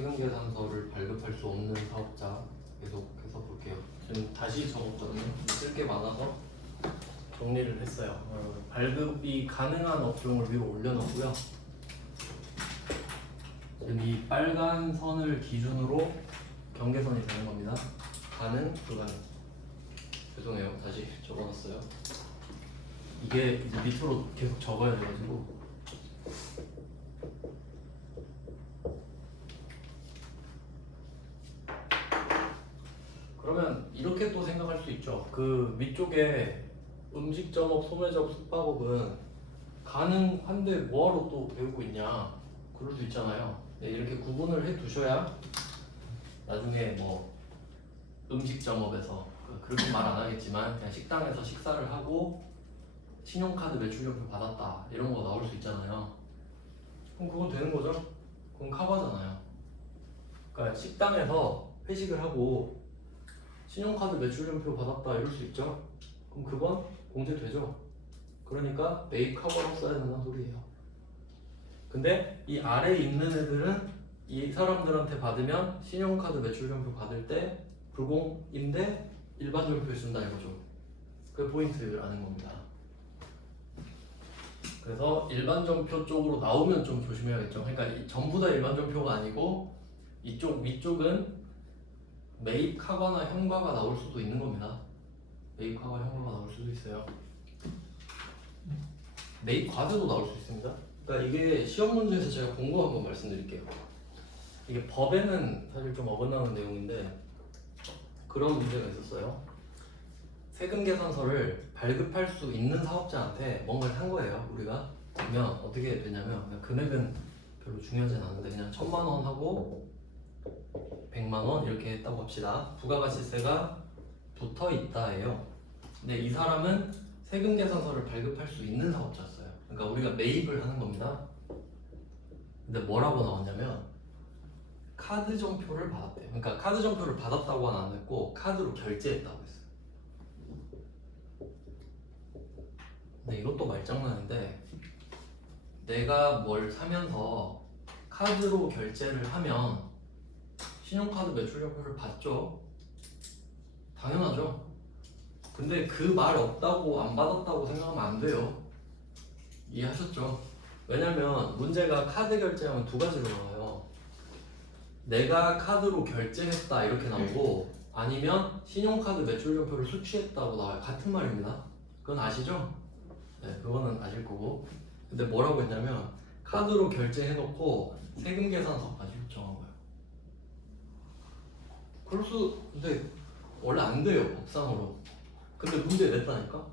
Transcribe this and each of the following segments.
세금계산서를 발급할 수 없는 사업자 계속해서 볼게요. 지금 다시 적었거든요. 쓸 게 많아서 정리를 했어요. 발급이 가능한 업종을 위로 올려놓고요. 지금 이 빨간 선을 기준으로 경계선이 되는 겁니다. 가능, 불가능. 죄송해요. 다시 적어놨어요. 이게 이제 밑으로 계속 적어야 돼가지고. 그러면 이렇게 또 생각할 수 있죠. 그 위쪽에 음식점업, 소매점, 숙박업은 가능한데 뭐하러 또 배우고 있냐, 그럴 수 있잖아요. 네, 이렇게 구분을 해 두셔야 나중에 뭐 음식점업에서 그렇게 말 안 하겠지만 그냥 식당에서 식사를 하고 신용카드 매출료표 받았다 이런 거 나올 수 있잖아요. 그럼 그건 되는 거죠? 그건 커버잖아요. 그러니까 식당에서 회식을 하고 신용카드 매출료표 받았다 이럴 수 있죠? 그럼 그건 공제되죠? 그러니까 매입 커버로 써야 된다는 소리예요. 근데 이 아래에 있는 애들은 이 사람들한테 받으면 신용카드 매출료표 받을 때 불공인데 일반전표에 쓴다 이거죠. 그 포인트를 아는 겁니다. 그래서 일반전표 쪽으로 나오면 좀 조심해야겠죠. 그러니까 전부 다 일반전표가 아니고 이쪽 위쪽은 매입하거나 현과가 나올 수도 있는 겁니다. 매입하거나 현과가 나올 수도 있어요. 매입 과세도 나올 수 있습니다. 그러니까 이게 시험 문제에서 제가 본 거 한번 말씀드릴게요. 이게 법에는 사실 좀 어긋나는 내용인데 그런 문제가 있었어요. 세금 계산서를 발급할 수 있는 사업자한테 뭔가를 산 거예요. 우리가 그러면 어떻게 되냐면, 그냥 금액은 별로 중요하진 않은데 그냥 1,000만 원 하고 100만 원 이렇게 했다고 합시다. 부가가치세가 붙어 있다예요. 근데 이 사람은 세금 계산서를 발급할 수 있는 사업자였어요. 그러니까 우리가 매입을 하는 겁니다. 근데 뭐라고 나왔냐면 카드 점표를 받았대요. 그러니까 카드 점표를 받았다고는 안 했고 카드로 결제했다고 했어요. 근데 이것도 말장난인데, 내가 뭘 사면서 카드로 결제를 하면 신용카드 매출료표를 받죠. 당연하죠. 근데 그 말 없다고 안 받았다고 생각하면 안 돼요. 이해하셨죠? 왜냐면 문제가 카드 결제하면 두 가지로 나와요. 내가 카드로 결제했다 이렇게 나오고, 아니면 신용카드 매출료표를 수취했다고 나와요. 같은 말입니다. 그건 아시죠? 네, 그거는 아실 거고. 근데 뭐라고 했냐면 카드로 결제해놓고 세금 계산서까지 요청한 거예요. 근데 원래 안 돼요, 법상으로. 근데 문제 냈다니까?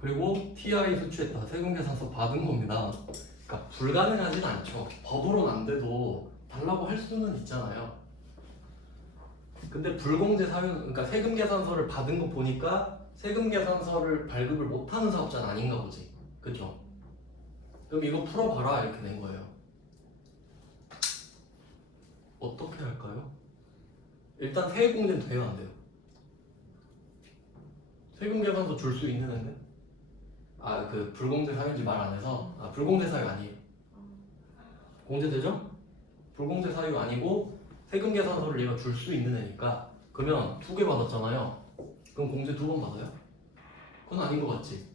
그리고 TI 수취했다, 세금 계산서 받은 겁니다. 그러니까 불가능하진 않죠. 법으로는 안 돼도 달라고 할 수는 있잖아요. 근데 불공제 사유, 그러니까 세금 계산서를 받은 거 보니까 세금 계산서를 발급을 못하는 사업자는 아닌가 보지. 그쵸? 그럼 이거 풀어봐라 이렇게 낸 거예요. 어떻게 할까요? 일단 세액공제는 돼요, 안 돼요? 세금 계산서 줄 수 있는 애는? 그 불공제 사유인지 말 안 해서? 불공제 사유 아니에요. 공제되죠? 불공제 사유 아니고 세금 계산서를 얘가 줄 수 있는 애니까. 그러면 2개 받았잖아요. 그럼 공제 2번 받아요? 그건 아닌 것 같지?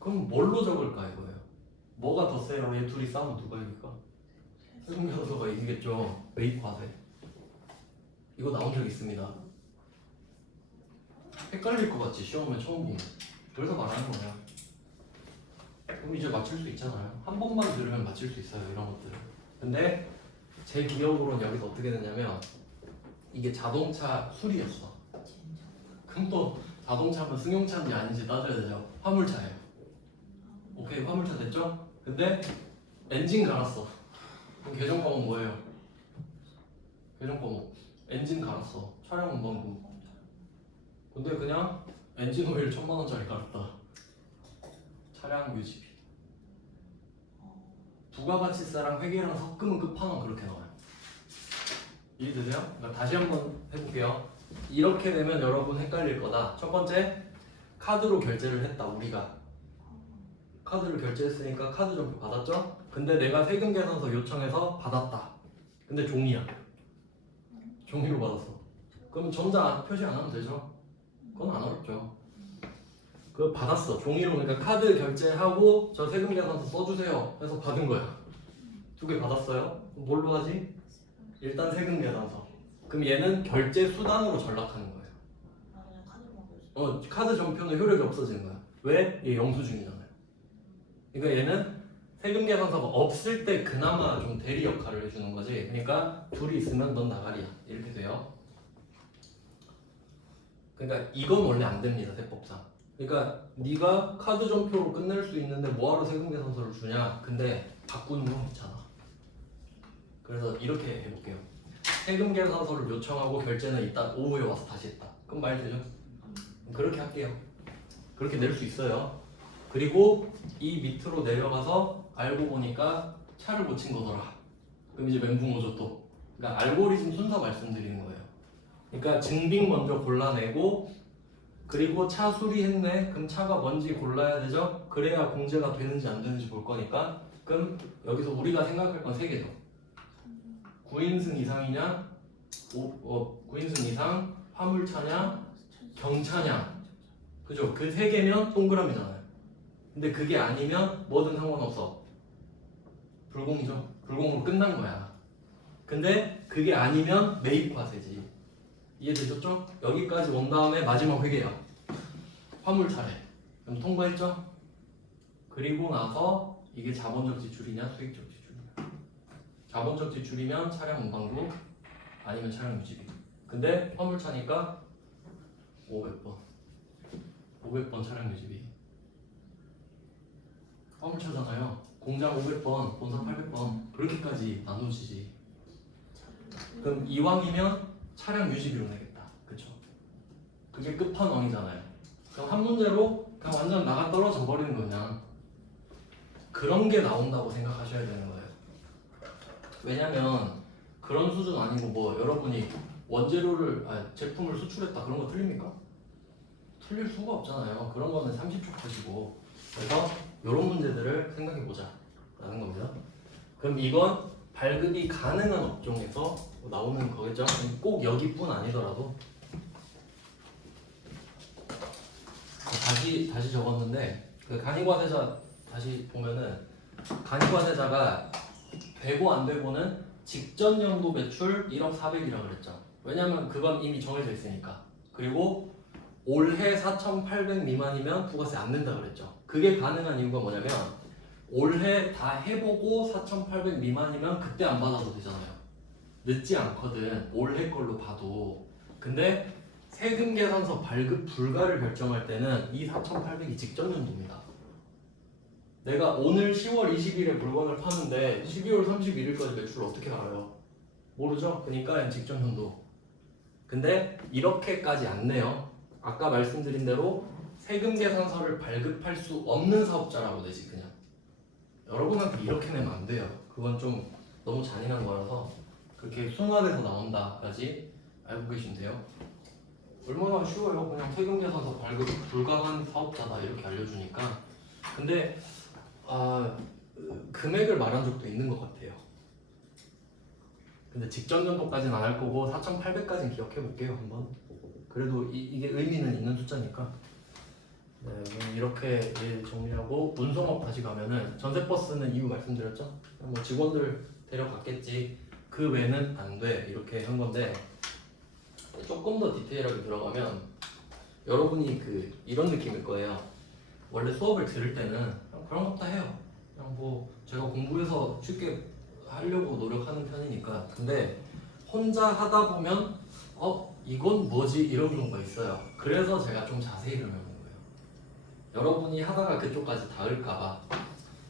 그럼 뭘로 적을까 이거예요. 뭐가 더 세요? 얘 둘이 싸우면 누가 이길까? 세금 계산서가 이기겠죠. 매입 과세. 이거 나온 적 있습니다. 헷갈릴 것 같지? 시험을 처음 보면. 그래서 말하는 거야. 그럼 이제 맞출 수 있잖아요. 한 번만 들으면 맞출 수 있어요, 이런 것들을. 근데 제 기억으로는 여기서 어떻게 됐냐면 이게 자동차 수리였어. 그럼 또 자동차면 승용차인지 아닌지 따져야 되죠. 화물차예요. 오케이, 화물차 됐죠? 근데 엔진 갈았어. 그럼 계정 과목 뭐예요? 계정 과목 엔진 갈았어. 차량 운반금. 근데 그냥 엔진 오일 1,000만 원짜리 갈았다. 차량 유지비. 부가가치세랑 회계랑 섞으면 끝판왕 그렇게 나와요. 이해되세요? 그러니까 다시 한번 해볼게요. 이렇게 되면 여러분 헷갈릴 거다. 첫 번째, 카드로 결제를 했다. 우리가 카드를 결제했으니까 카드 점표 받았죠? 근데 내가 세금 계산서 요청해서 받았다. 근데 종이야. 종이로 받았어. 그럼 점자 표시 안 하면 되죠? 그건 안 어렵죠. 그거 받았어. 종이로. 그러니까 카드 결제하고 저 세금 계산서 써주세요 해서 받은 거야. 2개 받았어요. 그럼 뭘로 하지? 일단 세금 계산서. 그럼 얘는 결제 수단으로 전락하는 거예요. 아 그냥 카드만 보여줘. 카드 전표는 효력이 없어지는 거야. 왜? 얘 영수증이잖아요. 그러니까 얘는 세금 계산서가 없을 때 그나마 좀 대리 역할을 해주는 거지. 그러니까 둘이 있으면 넌 나가리야. 이렇게 돼요. 그러니까 이건 원래 안 됩니다. 세법상. 그러니까 네가 카드 전표로 끝낼 수 있는데 뭐하러 세금 계산서를 주냐? 근데 바꾸는 건 있잖아. 그래서 이렇게 해볼게요. 세금 계산서를 요청하고 결제는 이따 오후에 와서 다시 했다. 그럼 말 되죠? 그렇게 할게요. 그렇게 낼 수 있어요. 그리고 이 밑으로 내려가서 알고 보니까 차를 고친 거더라. 그럼 이제 멘붕 오죠 또. 그러니까 알고리즘 순서 말씀드리는 거예요. 그러니까 증빙 먼저 골라내고 그리고 차 수리했네. 그럼 차가 뭔지 골라야 되죠? 그래야 공제가 되는지 안 되는지 볼 거니까. 그럼 여기서 우리가 생각할 건 3개죠. 9인승 이상이냐? 9인승 이상, 화물차냐? 경차냐? 그죠? 그 3개면 동그라미잖아요. 근데 그게 아니면 뭐든 상관없어. 불공이죠. 불공으로 끝난 거야. 근데 그게 아니면 매입과세지. 이해되셨죠? 여기까지 온 다음에 마지막 회계야. 화물차례. 그럼 통과했죠? 그리고 나서 이게 자본적 지출이냐 수익적 지출이냐. 자본적 지출이면 차량 운반구 아니면 차량 유지비. 근데 화물차니까 500번 차량 유지비. 화물차잖아요. 공장 500번, 본사 800번 그렇게까지 나누시지. 그럼 이왕이면 차량 유지비로 내겠다. 그쵸? 그게 끝판왕이잖아요. 그럼 한 문제로 그냥 완전 나가 떨어져 버리는 거냐. 그런 게 나온다고 생각하셔야 되는 거예요. 왜냐면 그런 수준 아니고 뭐 여러분이 원재료를 제품을 수출했다 그런 거 틀립니까? 틀릴 수가 없잖아요. 그런 거는 30초 컷이고. 그래서 이런 문제들을 생각해 보자 라는 겁니다. 그럼 이건 발급이 가능한 업종에서 나오는 거겠죠? 꼭 여기뿐 아니더라도. 다시 적었는데 그 간이과세자 다시 보면은 간이과세자가 되고 안 되고는 직전 연도 매출 1억 400이라 그랬죠. 왜냐면 그건 이미 정해져 있으니까. 그리고 올해 4,800 미만이면 부가세 안 낸다 그랬죠. 그게 가능한 이유가 뭐냐면 올해 다 해보고 4,800 미만이면 그때 안 받아도 되잖아요. 늦지 않거든. 올해 걸로 봐도. 근데 세금 계산서 발급 불가를 결정할 때는 이 4,800이 직전 연도입니다. 내가 오늘 10월 20일에 물건을 파는데 12월 31일까지 매출을 어떻게 알아요? 모르죠? 그러니까 직전 연도. 근데 이렇게까지 안 내요. 아까 말씀드린 대로 세금 계산서를 발급할 수 없는 사업자라고 되지 그냥. 여러분한테 이렇게 내면 안 돼요. 그건 좀 너무 잔인한 거라서 그렇게 순화돼서 나온다까지 알고 계시면 돼요. 얼마나 쉬워요. 그냥 세금 계산서 발급 불가한 사업자다 이렇게 알려주니까. 근데 금액을 말한 적도 있는 것 같아요. 근데 직전 연도까지는 안 할 거고 4,800까지는 기억해 볼게요 한번. 그래도 이게 의미는 있는 숫자니까. 네, 이렇게 정리하고 운송업 다시 가면은 전세버스는 이유 말씀드렸죠? 뭐 직원들 데려갔겠지. 그 외는 안 돼. 이렇게 한 건데 조금 더 디테일하게 들어가면 여러분이 이런 느낌일 거예요. 원래 수업을 들을 때는 그냥 그런 것도 해요. 그냥 뭐 제가 공부해서 쉽게 하려고 노력하는 편이니까. 근데 혼자 하다 보면 이건 뭐지? 이런 경우가 있어요. 그래서 제가 좀 자세히 설명해 본 거예요. 여러분이 하다가 그쪽까지 닿을까봐.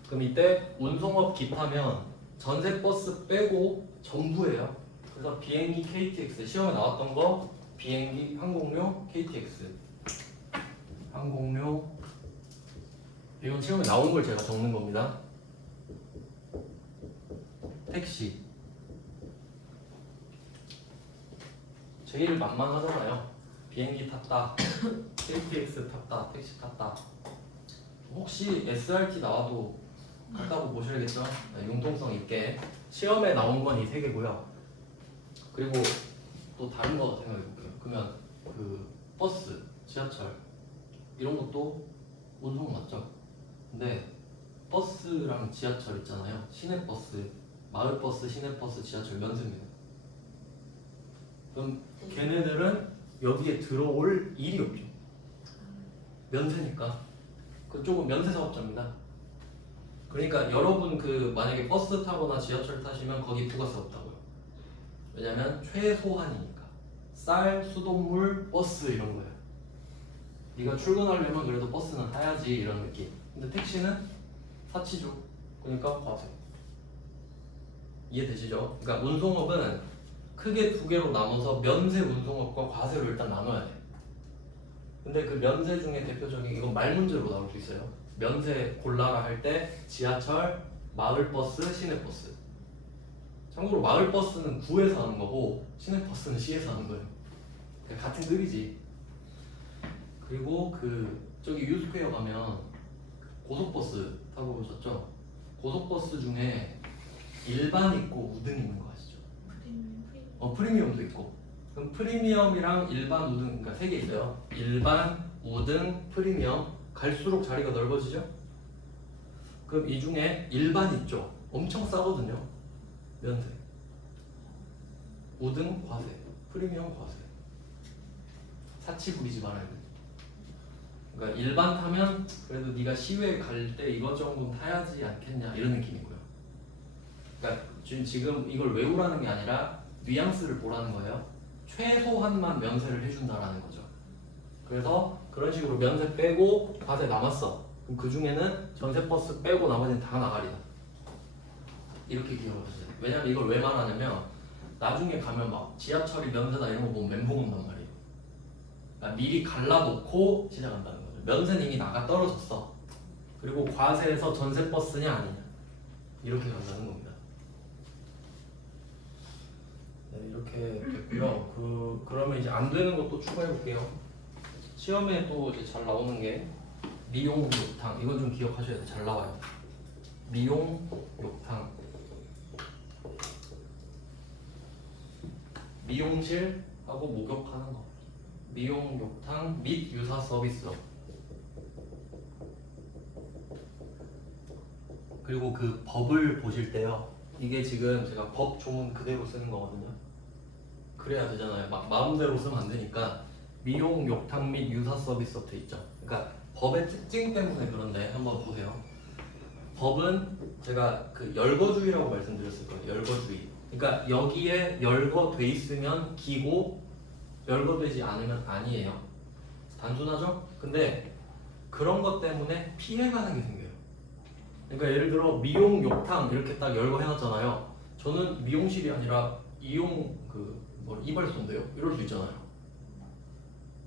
그럼 이때 운송업 기타면 전세버스 빼고 전부예요. 그래서 비행기 KTX 시험에 나왔던 거 비행기 항공료 KTX 항공료 이건 시험에 나온 걸 제가 적는 겁니다. 택시 제일 만만하잖아요. 비행기 탔다 KTX 탔다 택시 탔다. 혹시 SRT 나와도 갔다고 보셔야겠죠? 융통성 있게 시험에 나온 건 이 세 개고요. 그리고 또 다른 거 생각해 볼게요. 그러면 그 버스, 지하철 이런 것도 운송 맞죠? 근데 버스랑 지하철 있잖아요. 시내버스, 마을버스, 시내버스, 지하철 면세입니다. 그럼 걔네들은 여기에 들어올 일이 없죠. 면세니까. 그쪽은 면세 사업자입니다. 그러니까 여러분 그 만약에 버스 타거나 지하철 타시면 거기 부가세 없다고요. 왜냐면 최소한이니까. 쌀, 수돗물, 버스 이런 거예요. 네가 출근하려면 그래도 버스는 타야지 이런 느낌. 근데 택시는 사치죠. 그러니까 과세. 이해되시죠? 그러니까 운송업은 크게 두 개로 나눠서 면세 운송업과 과세로 일단 나눠야 돼. 근데 그 면세 중에 대표적인 이건 말 문제로 나올 수 있어요. 면세 골라라 할 때 지하철, 마을버스, 시내버스. 참고로 마을버스는 구에서 하는 거고 시내버스는 시에서 하는 거예요. 그러니까 같은 급이지. 그리고 그 저기 유스퀘어 가면 고속버스 타고 보셨죠? 고속버스 중에 일반 있고 우등 있는 거 아시죠? 프리미엄도 있고. 그럼 프리미엄이랑 일반 우등, 그러니까 세 개 있어요. 일반, 우등, 프리미엄. 갈수록 자리가 넓어지죠? 그럼 이 중에 일반 있죠? 엄청 싸거든요. 면세. 우등 과세, 프리미엄 과세. 사치 부리지 말아야 돼. 그러니까 일반 타면 그래도 네가 시외 갈 때 이것 정도는 타야지 않겠냐 이런 느낌이고요. 그러니까 지금 이걸 외우라는 게 아니라 뉘앙스를 보라는 거예요. 최소한만 면세를 해준다라는 거죠. 그래서 그런 식으로 면세 빼고 과세 남았어. 그럼 그 중에는 전세버스 빼고 나머지는 다 나가리다. 이렇게 기억하세요. 왜냐면 이걸 왜 말하냐면 나중에 가면 막 지하철이 면세다 이런 거 보면 멘붕 온단 말이에요. 그러니까 미리 갈라놓고 시작한다는 거죠. 면세는 이미 나가 떨어졌어. 그리고 과세에서 전세버스냐 아니냐 이렇게 간다는 겁니다. 네, 이렇게 됐고요. 그러면 이제 안 되는 것도 추가해 볼게요. 시험에 또 이제 잘 나오는 게 미용 욕탕. 이건 좀 기억하셔야 돼. 잘 나와요. 미용 욕탕. 미용실하고 목욕하는 거. 미용 욕탕 및 유사 서비스업. 그리고 그 법을 보실 때요. 이게 지금 제가 법 조문 그대로 쓰는 거거든요. 그래야 되잖아요. 막 마음대로 쓰면 안 되니까 미용 욕탕 및 유사 서비스업 돼 있죠. 그러니까 법의 특징 때문에 그런데 한번 보세요. 법은 제가 그 열거주의라고 말씀드렸을 거예요. 열거주의. 그러니까 여기에 열거돼 있으면 기고 열거되지 않으면 아니에요. 단순하죠? 근데 그런 것 때문에 피해가는 게 생겨요. 그러니까 예를 들어 미용 욕탕 이렇게 딱 열거해놨잖아요. 저는 미용실이 아니라 이용 이발소인데요. 이럴 수 있잖아요.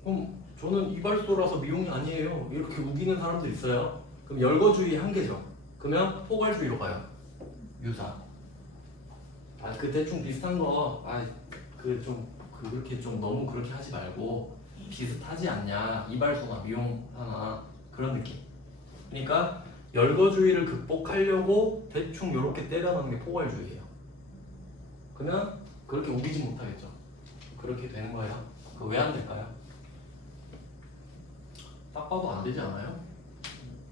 그럼 저는 이발소라서 미용이 아니에요. 이렇게 우기는 사람들 있어요. 그럼 열거주의 한계죠. 그러면 포괄주의로 가요. 유사. 그 대충 비슷한 거. 그렇게 좀 너무 그렇게 하지 말고 비슷하지 않냐. 이발소나 미용하나 그런 느낌. 그러니까 열거주의를 극복하려고 대충 이렇게 때려넣는 게 포괄주의예요. 그러면 그렇게 우기지 못하겠죠. 그렇게 되는 거예요. 그 왜 안 될까요? 딱 봐도 안 되지 않아요?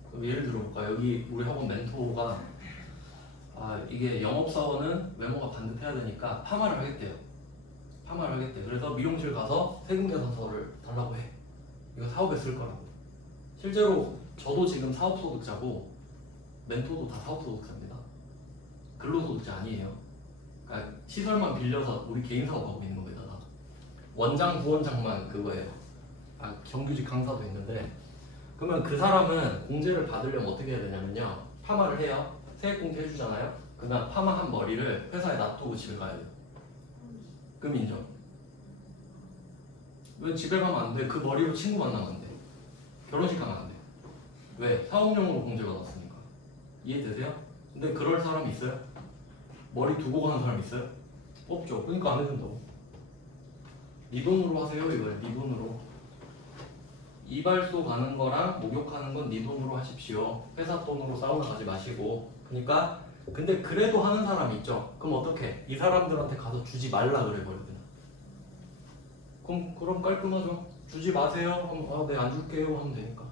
그럼 예를 들어볼까? 여기 우리 학원 멘토가 이게 영업사원은 외모가 반듯해야 되니까 파마를 하겠대요. 파마를 하겠대요. 그래서 미용실 가서 세금계산서를 달라고 해. 이거 사업에 쓸 거라고. 실제로 저도 지금 사업소득자고 멘토도 다 사업소득자입니다. 근로소득자 아니에요. 그러니까 시설만 빌려서 우리 개인 사업하고 있는 거잖아. 원장, 부원장만 그거예요. 정규직 강사도 있는데 그러면 그 사람은 공제를 받으려면 어떻게 해야 되냐면요. 파마를 해요. 세액공제 해주잖아요. 그다음 파마한 머리를 회사에 놔두고 집에 가야 돼요. 그럼 인정. 왜 집에 가면 안 돼? 그 머리로 친구 만나면 안 돼. 결혼식 가면 안 돼. 왜? 사업용으로 공제받았으니까. 이해되세요? 근데 그럴 사람이 있어요? 머리 두고 가는 사람 있어요? 없죠. 그러니까 안 해준다고. 네 돈으로 하세요 이거예요. 네 돈으로. 이발소 가는 거랑 목욕하는 건 네 돈으로 하십시오. 회사 돈으로 사우나 가지 마시고. 그러니까 근데 그래도 하는 사람이 있죠. 그럼 어떻게? 이 사람들한테 가서 주지 말라 그래 버리거든. 그럼 깔끔하죠. 주지 마세요. 그럼 네, 안 줄게요 하면 되니까.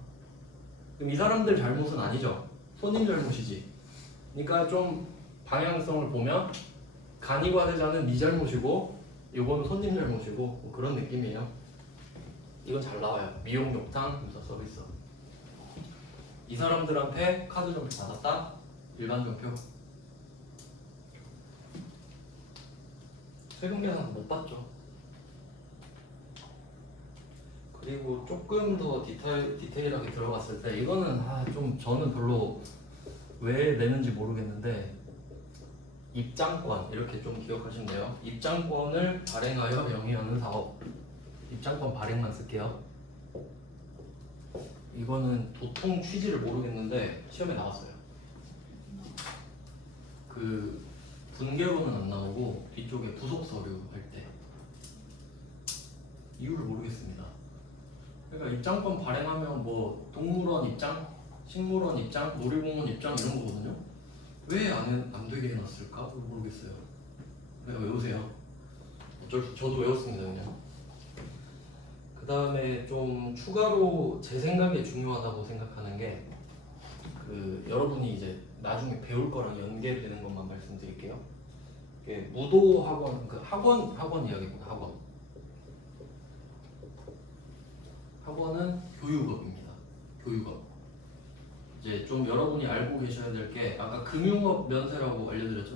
그럼 이 사람들 잘못은 아니죠. 손님 잘못이지. 그러니까 좀 방향성을 보면 간이과대자는 네 잘못이고 이건 손님 잘못이고 뭐 그런 느낌이에요. 이건 잘 나와요. 미용, 욕탕, 공사 서비스. 이 사람들한테 카드 좀 받았다. 일반 전표. 세금 계산 못 받죠. 그리고 조금 더 디테일하게 들어갔을 때 이거는 좀 저는 별로 왜 내는지 모르겠는데 입장권 이렇게 좀 기억하시면 돼요. 입장권을 발행하여 명의하는 사업. 입장권 발행만 쓸게요. 이거는 도통 취지를 모르겠는데 시험에 나왔어요. 그 분계로는 안 나오고 뒤쪽에 부속 서류 할 때 이유를 모르겠습니다. 그러니까 입장권 발행하면 뭐 동물원 입장, 식물원 입장, 놀이공원 입장 이런 거거든요. 왜 안 되게 해놨을까 모르겠어요. 그냥 외우세요. 저도 외웠습니다 그냥. 그 다음에 좀 추가로 제 생각에 중요하다고 생각하는 게 여러분이 이제 나중에 배울 거랑 연계되는 것만 말씀드릴게요. 무도 학원, 학원 이야기입니다. 학원은 교육업입니다. 교육업. 이제 좀 여러분이 알고 계셔야 될 게 아까 금융업 면세라고 알려드렸죠.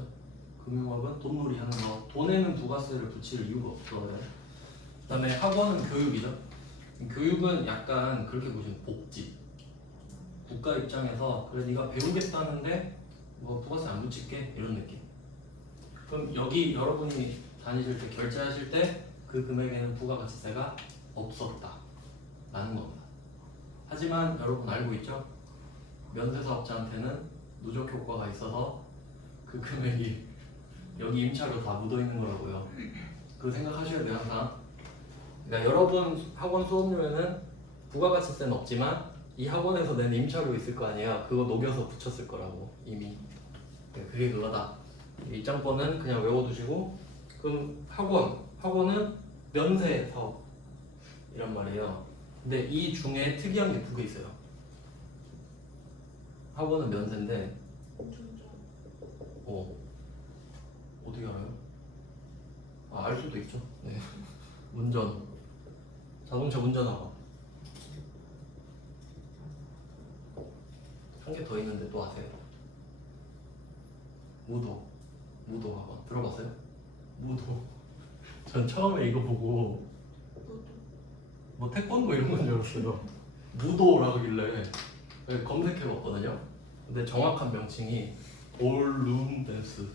금융업은 돈놀이 하는 거, 돈에는 부가세를 붙일 이유가 없어요. 그다음에 학원은 교육이죠. 교육은 약간 그렇게 보시면 복지. 국가 입장에서 그래 네가 배우겠다는데 뭐 부가세 안 붙일게 이런 느낌. 그럼 여기 여러분이 다니실 때 결제하실 때 그 금액에는 부가가치세가 없었다 라는 겁니다. 하지만 여러분 알고 있죠? 면세사업자한테는 누적 효과가 있어서 그 금액이 여기 임차료 다 묻어 있는 거라고요. 그거 생각하셔야 돼요 항상. 그러니까 여러분 학원 수업료에는 부가가치세는 없지만 이 학원에서 낸 임차료 있을 거 아니에요. 그거 녹여서 붙였을 거라고 이미. 그게 그거다. 입장권은 그냥 외워두시고. 그럼 학원은 면세 사업이란 말이에요. 근데 이 중에 특이한 게 두 개 있어요. 학원은 면세인데 어떻게 알아요? 알 수도 있죠. 네. 자동차 운전학원. 한 개 더 있는데 또 아세요? 무도 학원 들어봤어요? 무도. 전 처음에 이거 보고 뭐 태권도 이런 건 줄 알았어요. 무도라길래 검색해봤거든요. 근데 정확한 명칭이 볼룸 댄스.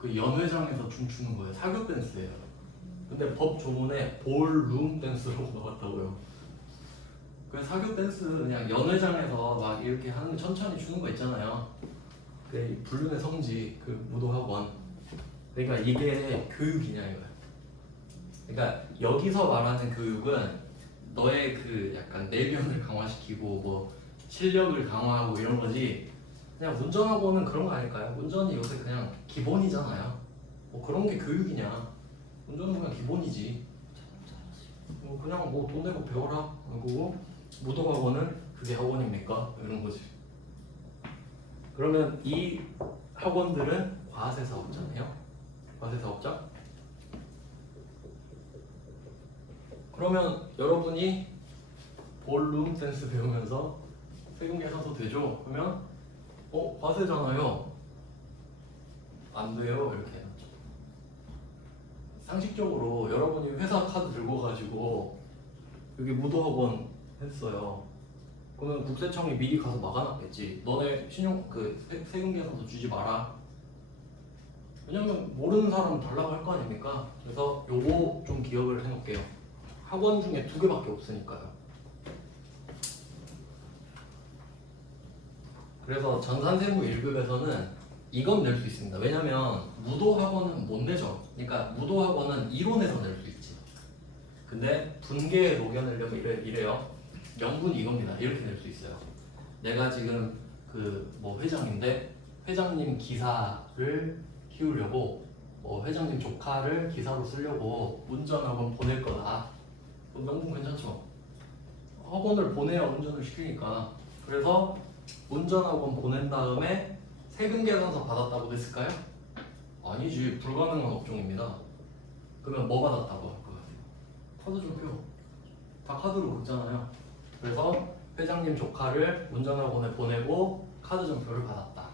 그 연회장에서 춤추는 거예요. 사교 댄스예요. 근데 법 조문에 볼룸 댄스라고 나왔다고요. 그 사교 댄스 그냥 연회장에서 막 이렇게 하는 천천히 추는 거 있잖아요. 그 불륜의 성지 그 무도학원. 그러니까 이게 교육이냐 이거야. 그러니까 여기서 말하는 교육은 너의 그 약간 내면을 강화시키고 뭐 실력을 강화하고 이런 거지. 그냥 운전학원은 그런 거 아닐까요? 운전이 요새 그냥 기본이잖아요. 뭐 그런 게 교육이냐? 운전은 그냥 기본이지. 그냥 뭐 돈 내고 배워라. 그리고 무도학원은 그게 학원입니까? 이런 거지. 그러면 이 학원들은 과세 사업자네요. 과세 사업자. 그러면 여러분이 볼룸 댄스 배우면서 세금 계산서 되죠? 그러면 과세잖아요. 안 돼요. 이렇게 해놨죠. 상식적으로 여러분이 회사 카드 들고 가지고 여기 무도학원 했어요. 그러면 국세청이 미리 가서 막아놨겠지. 너네 세금 계산서 주지 마라. 왜냐면 모르는 사람은 달라고 할 거 아닙니까? 그래서 요거 좀 기억을 해놓을게요. 학원 중에 2개밖에 없으니까요. 그래서 전산세무 1급에서는 이건 낼 수 있습니다. 왜냐면 무도학원은 못 내죠. 그러니까 무도학원은 이론에서 낼 수 있지. 근데 분계에 녹여내려면 이래요. 명분이 이겁니다. 이렇게 낼 수 있어요. 내가 지금 그 뭐 회장인데 회장님 기사를 키우려고 회장님 조카를 기사로 쓰려고 운전학원 보낼 거다. 그럼 명분 괜찮죠? 학원을 보내야 운전을 시키니까. 그래서 운전학원 보낸 다음에 세금 계산서 받았다고 됐을까요? 아니지. 불가능한 업종입니다. 그러면 뭐 받았다고 할 거예요? 카드 전표. 다 카드로 긁잖아요. 그래서 회장님 조카를 운전학원에 보내고 카드 전표를 받았다.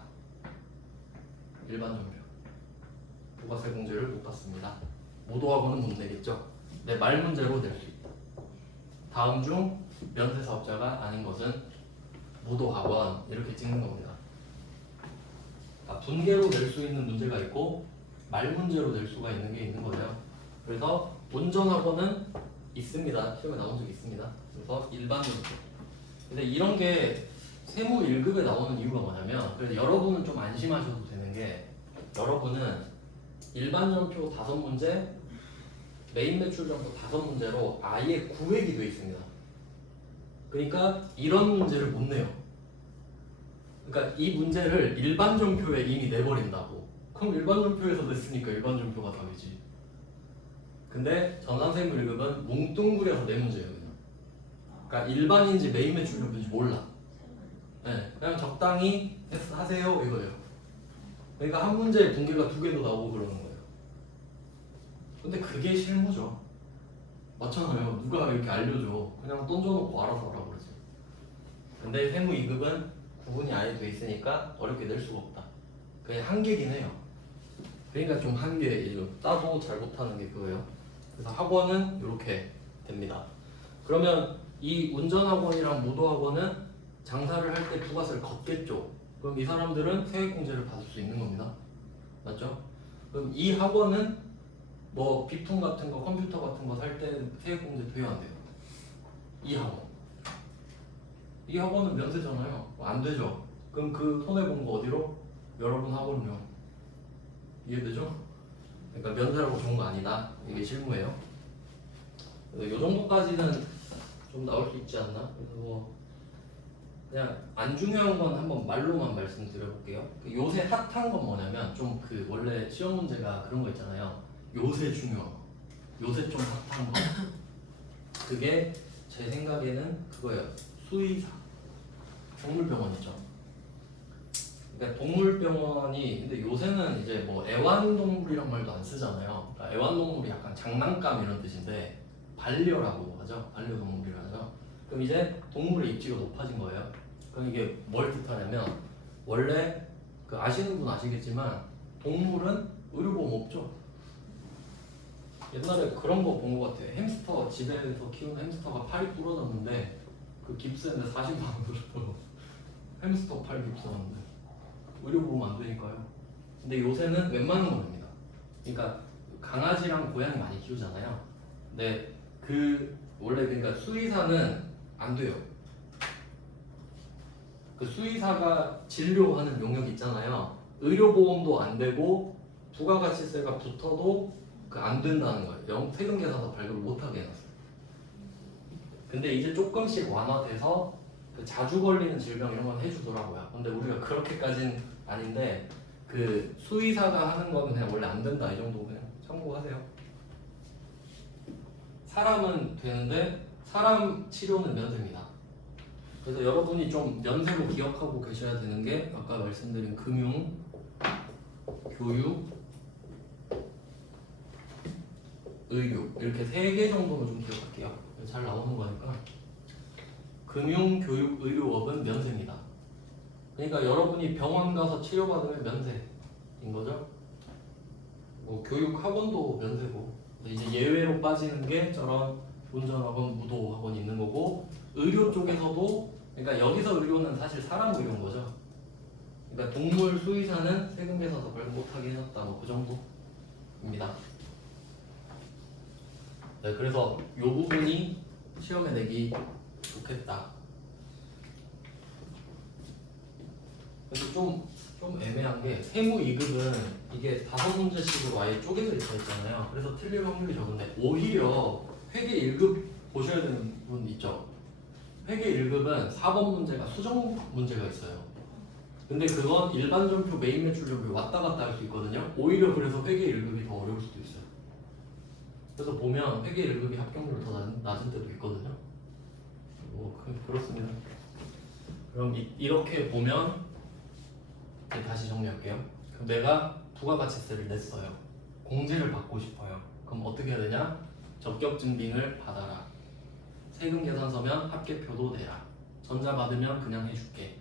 일반 전표. 부가세 공제를 못 받습니다. 모도학원은 못 내겠죠. 내 말 문제로 낼 수 있다. 다음 중 면세 사업자가 아닌 것은 모도학원 이렇게 찍는 겁니다. 그러니까 분계로 낼 수 있는 문제가 있고 말 문제로 낼 수가 있는 게 있는 거예요. 그래서 운전학원은 있습니다. 시험에 나온 적이 있습니다. 그래서 일반 전표. 근데 이런 게 세무 1급에 나오는 이유가 뭐냐면 그래서 여러분은 좀 안심하셔도 되는 게 여러분은 일반 전표 5문제, 메인 매출 전표 5문제로 아예 구획이 돼 있습니다. 그러니까 이런 문제를 못 내요. 그러니까 이 문제를 일반 전표에 이미 내버린다고. 그럼 일반 전표에서 냈으니까 일반 전표가 답이지. 근데 전산세무 1급은 뭉뚱그려서 내 문제예요. 그냥. 그러니까 일반인지 메인 매출 전표인지 몰라. 네, 그냥 적당히 하세요 이거예요. 그러니까 한 문제에 분계가 2개도 나오고 그러는 거예요. 근데 그게 실무죠. 맞잖아요. 누가 이렇게 알려줘. 그냥 던져놓고 알아서 하라고 그러지. 근데 세무 2급은 구분이 아예 돼 있으니까 어렵게 낼 수가 없다. 그냥 한계긴 해요. 그러니까 좀 한계예요. 따도 잘 못하는 게 그거예요. 그래서 학원은 이렇게 됩니다. 그러면 이 운전학원이랑 모도학원은 장사를 할 때 부가세를 걷겠죠. 그럼 이 사람들은 세액공제를 받을 수 있는 겁니다. 맞죠? 그럼 이 학원은 뭐 비품 같은 거, 컴퓨터 같은 거 살 때 세액공제 돼야 안 돼요? 이 학원. 이 학원은 면세잖아요. 안 되죠? 그럼 그 손해본 거 어디로? 여러분 학원요. 이해되죠? 그러니까 면세라고 좋은 거 아니다. 이게 실무예요. 이 정도까지는 좀 나올 수 있지 않나? 그래서 뭐 그냥 안 중요한 건 한번 말로만 말씀드려볼게요. 요새 핫한 건 뭐냐면 좀 그 원래 시험 문제가 그런 거 있잖아요. 요새 중요한 거. 요새 좀 핫한 거. 그게 제 생각에는 그거예요. 수의사. 동물병원 있죠. 그러니까 동물병원이 근데 요새는 이제 뭐 애완동물이란 말도 안 쓰잖아요. 그러니까 애완동물이 약간 장난감 이런 뜻인데 반려라고 하죠. 반려동물이라 하죠. 그럼 이제 동물의 입지가 높아진 거예요. 그럼 이게 뭘 뜻하냐면 원래 그 아시는 분 아시겠지만 동물은 의료보험 없죠. 옛날에 그런 거 본 것 같아요. 햄스터 집에서 키우는 햄스터가 팔이 부러졌는데 그 깁스했는데 40만 원 들었다고. 햄스터 팔 깁스하는데 의료보험 안 되니까요. 근데 요새는 웬만한 건 됩니다. 그러니까 강아지랑 고양이 많이 키우잖아요. 근데 그 원래 그러니까 수의사는 안 돼요. 그 수의사가 진료하는 용역 있잖아요. 의료보험도 안 되고 부가가치세가 붙어도 그 안 된다는 거예요. 세금 계산서 발급을 못하게 해놨어요. 근데 이제 조금씩 완화돼서 그 자주 걸리는 질병 이런 건 해주더라고요. 근데 우리가 그렇게까지는 아닌데 그 수의사가 하는 거는 그냥 원래 안 된다 이 정도 그냥 참고하세요. 사람은 되는데 사람 치료는 면세입니다. 그래서 여러분이 좀 면세로 기억하고 계셔야 되는 게 아까 말씀드린 금융, 교육, 의료 이렇게 3개 정도는 좀 기억할게요. 잘 나오는 거니까. 금융, 교육, 의료업은 면세입니다. 그러니까 여러분이 병원 가서 치료받으면 면세인 거죠. 뭐 교육 학원도 면세고. 근데 이제 예외로 빠지는 게 저런 운전학원, 무도학원이 있는 거고 의료 쪽에서도 그러니까 여기서 의료는 사실 사람 의료인 거죠. 그러니까 동물 수의사는 세금 계산서 발급 못하게 해놨다 뭐 그 정도입니다. 네, 그래서 이 부분이 시험에 내기 좋겠다. 그래서 좀 애매한 게 세무 2급은 이게 5문제씩으로 아예 쪼개져 있잖아요. 그래서 틀릴 확률이 적은데 오히려 회계 1급 보셔야 되는 분 있죠? 회계 1급은 4번 문제가 수정 문제가 있어요. 근데 그건 일반 전표 메인 매출 전표 왔다 갔다 할 수 있거든요. 오히려 그래서 회계 1급이 더 어려울 수도 있어요. 그래서 보면 회계 1급이 합격률 더 낮은 때도 있거든요. 그렇습니다. 그럼 이렇게 보면 이제 다시 정리할게요. 그럼 내가 부가가치세를 냈어요. 공제를 받고 싶어요. 그럼 어떻게 해야 되냐? 적격 증빙을 받아라. 세금 계산서면 합계표도 내라. 전자 받으면 그냥 해줄게.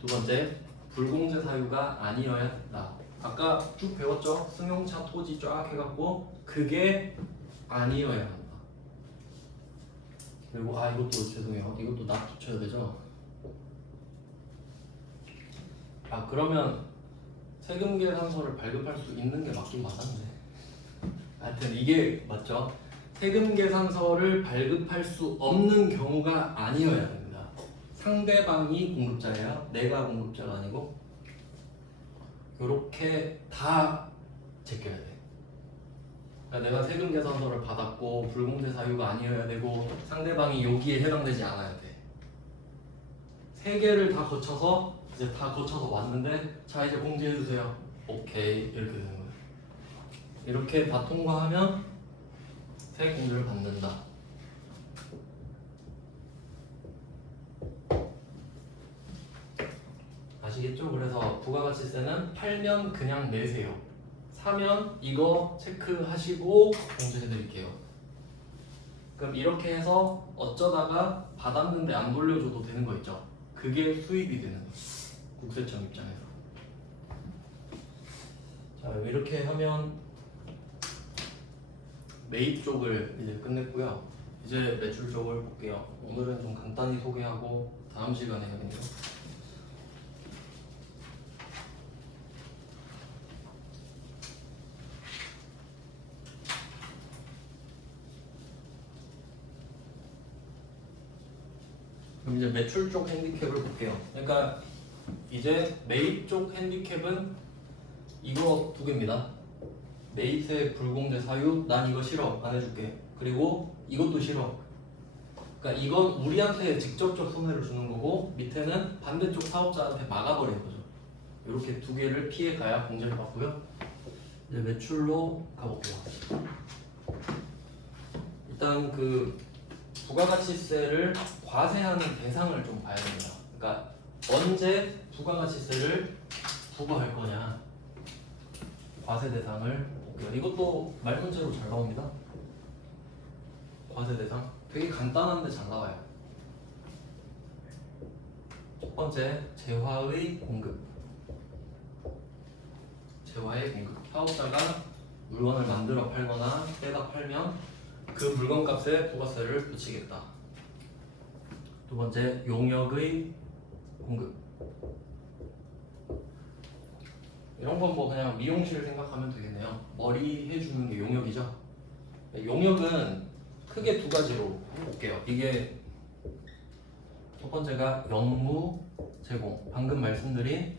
두 번째, 불공제 사유가 아니어야 된다. 아까 쭉 배웠죠? 승용차 토지 쫙 해갖고 그게 아니어야 한다. 그리고 이것도 죄송해요. 이것도 납 붙여야 되죠? 그러면 세금 계산서를 발급할 수 있는 게 맞긴 맞았네. 하여튼 이게 맞죠? 세금 계산서를 발급할 수 없는 경우가 아니어야 됩니다. 상대방이 공급자예요. 내가 공급자가 아니고. 이렇게 다 제껴야 돼. 그러니까 내가 세금 계산서를 받았고 불공제 사유가 아니어야 되고 상대방이 여기에 해당되지 않아야 돼. 세 개를 다 거쳐서 이제 다 거쳐서 왔는데 자 이제 공제해 주세요. 오케이 이렇게 되는 거예요. 이렇게 다 통과하면 세액 공제를 받는다. 아시겠죠? 그래서 부가가치세는 팔면 그냥 내세요. 사면 이거 체크하시고 공제해 드릴게요. 그럼 이렇게 해서 어쩌다가 받았는데 안 돌려줘도 되는 거 있죠? 그게 수입이 되는 거예요. 국세청 입장에서. 자, 이렇게 하면 매입 쪽을 이제 끝냈고요. 이제 매출 쪽을 볼게요. 오늘은 좀 간단히 소개하고 다음 시간에 해야겠네요. 그럼 이제 매출 쪽 핸디캡을 볼게요. 그러니까 이제 매입 쪽 핸디캡은 이거 두 개입니다. 매입세 불공제 사유, 난 이거 싫어, 안 해줄게. 그리고 이것도 싫어. 그러니까 이건 우리한테 직접적 손해를 주는 거고 밑에는 반대쪽 사업자한테 막아버리는 거죠. 이렇게 두 개를 피해가야 공제를 받고요. 이제 매출로 가볼게요. 일단 그 부가가치세를 과세하는 대상을 좀 봐야 됩니다. 그러니까 언제 부가가치세를 부과할 거냐. 과세 대상을 볼게요. 이것도 말 문제로 잘 나옵니다. 과세 대상 되게 간단한데 잘 나와요. 첫 번째, 재화의 공급. 재화의 공급. 사업자가 물건을 만들어 팔거나 떼다 팔면 그 물건값에 부가세를 붙이겠다. 두 번째, 용역의 공급. 이런 건 뭐 그냥 미용실 생각하면 되겠네요. 머리 해주는 게 용역이죠. 용역은 크게 두 가지로 볼게요. 이게 첫 번째가 영무 제공. 방금 말씀드린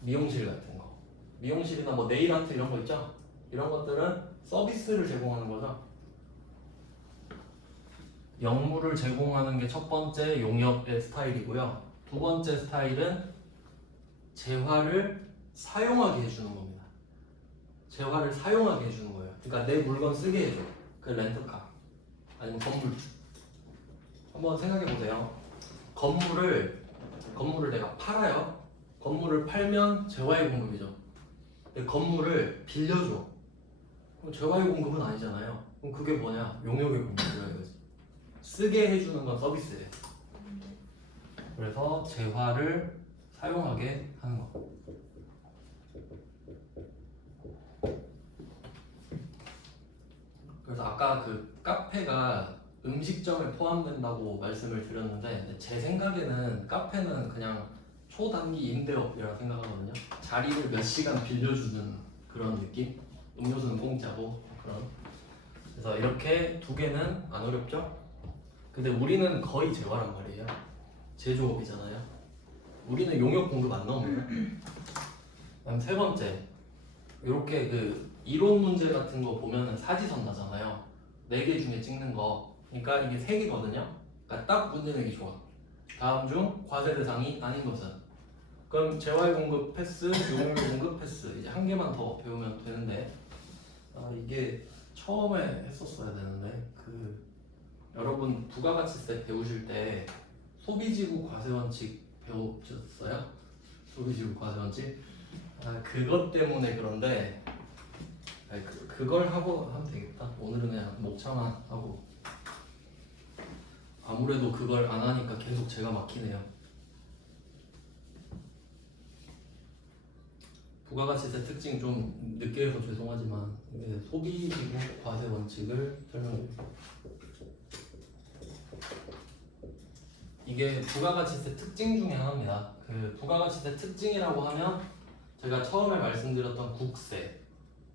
미용실 같은 거. 미용실이나 뭐 네일 아트 이런 거 있죠? 이런 것들은 서비스를 제공하는 거죠. 영무를 제공하는 게 첫 번째 용역의 스타일이고요. 두 번째 스타일은 재화를 사용하게 해주는 겁니다. 재화를 사용하게 해주는 거예요. 그러니까 내 물건 쓰게 해줘. 그 렌터카 아니면 건물주. 한번 생각해 보세요. 건물을 내가 팔아요. 건물을 팔면 재화의 공급이죠. 근데 건물을 빌려줘. 그럼 재화의 공급은 아니잖아요. 그럼 그게 뭐냐? 용역의 공급이라 이거지. 쓰게 해주는 건 서비스예요. 그래서 재화를 사용하게 하는 거. 그래서 아까 그 카페가 음식점에 포함된다고 말씀을 드렸는데 제 생각에는 카페는 그냥 초단기 임대업이라고 생각하거든요. 자리를 몇 시간 빌려주는 그런 느낌? 음료수는 공짜고 그런. 그래서 이렇게 두 개는 안 어렵죠? 근데 우리는 거의 재화란 말이에요. 제조업이잖아요. 우리는 용역 공급 안 나옵니다. 그다음 세 번째, 이렇게 그 이론 문제 같은 거 보면은 사지선 나잖아요. 4개 중에 찍는 거. 그러니까 이게 3개거든요. 그러니까 딱 문제 내기 좋아. 다음 중 과세 대상이 아닌 것은. 그럼 재활 공급 패스, 용률 공급 패스. 이제 한 개만 더 배우면 되는데 이게 처음에 했었어야 되는데 여러분 부가가치세 배우실 때 소비지구 과세원칙 배우셨어요? 소비지구 과세원칙? 그것 때문에 그런데 그걸 하고 하면 되겠다. 오늘은 그냥 목차만 하고. 아무래도 그걸 안 하니까 계속 제가 막히네요. 부가가치세 특징 좀 늦게 해서 죄송하지만 소비지구 과세 원칙을 설명드릴게요. 이게 부가가치세 특징 중에 하나입니다. 그 부가가치세 특징이라고 하면 제가 처음에 말씀드렸던 국세,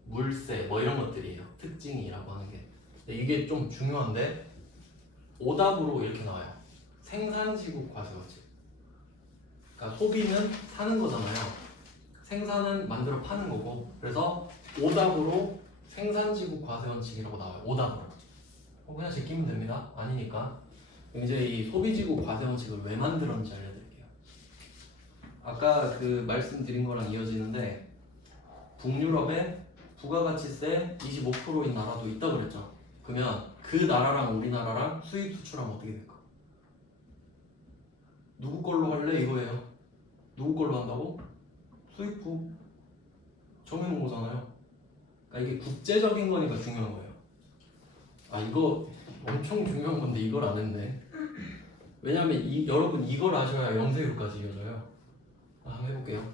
물세 뭐 이런 것들이에요. 특징이라고 하는 게. 근데 이게 좀 중요한데 오답으로 이렇게 나와요. 생산지구 과세 원칙. 그러니까 소비는 사는 거잖아요. 생산은 만들어 파는 거고. 그래서 오답으로 생산지구 과세 원칙이라고 나와요. 오답으로. 그냥 제끼면 됩니다. 아니니까. 이제 이 소비지구 과세 원칙을 왜 만들었는지 알려드릴게요. 아까 그 말씀드린 거랑 이어지는데 북유럽에 부가가치세 25%인 나라도 있다고 그랬죠. 그러면 그 나라랑 우리나라랑 수입 수출하면 어떻게 될까? 누구 걸로 할래 이거예요. 누구 걸로 한다고? 수입국 정해놓은 거잖아요. 그러니까 이게 국제적인 거니까 중요한 거예요. 이거 엄청 중요한 건데 이걸 안 했네. 왜냐면 여러분 이걸 아셔야 영세율까지 이어져요. 한번 해볼게요.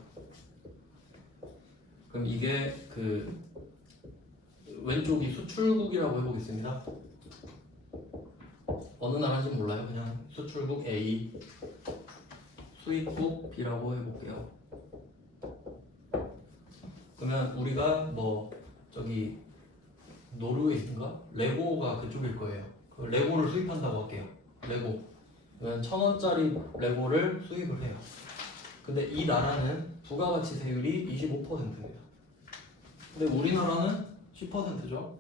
그럼 이게 왼쪽이 수출국이라고 해보겠습니다. 어느 나라인지 몰라요. 그냥 수출국 A, 수입국 B라고 해볼게요. 그러면 우리가 저기 노르웨이인가? 레고가 그쪽일 거예요. 레고를 수입한다고 할게요. 레고. 그러면 1,000원짜리 레고를 수입을 해요. 근데 이 나라는 부가가치세율이 25%입니다. 근데 우리나라는 10%죠.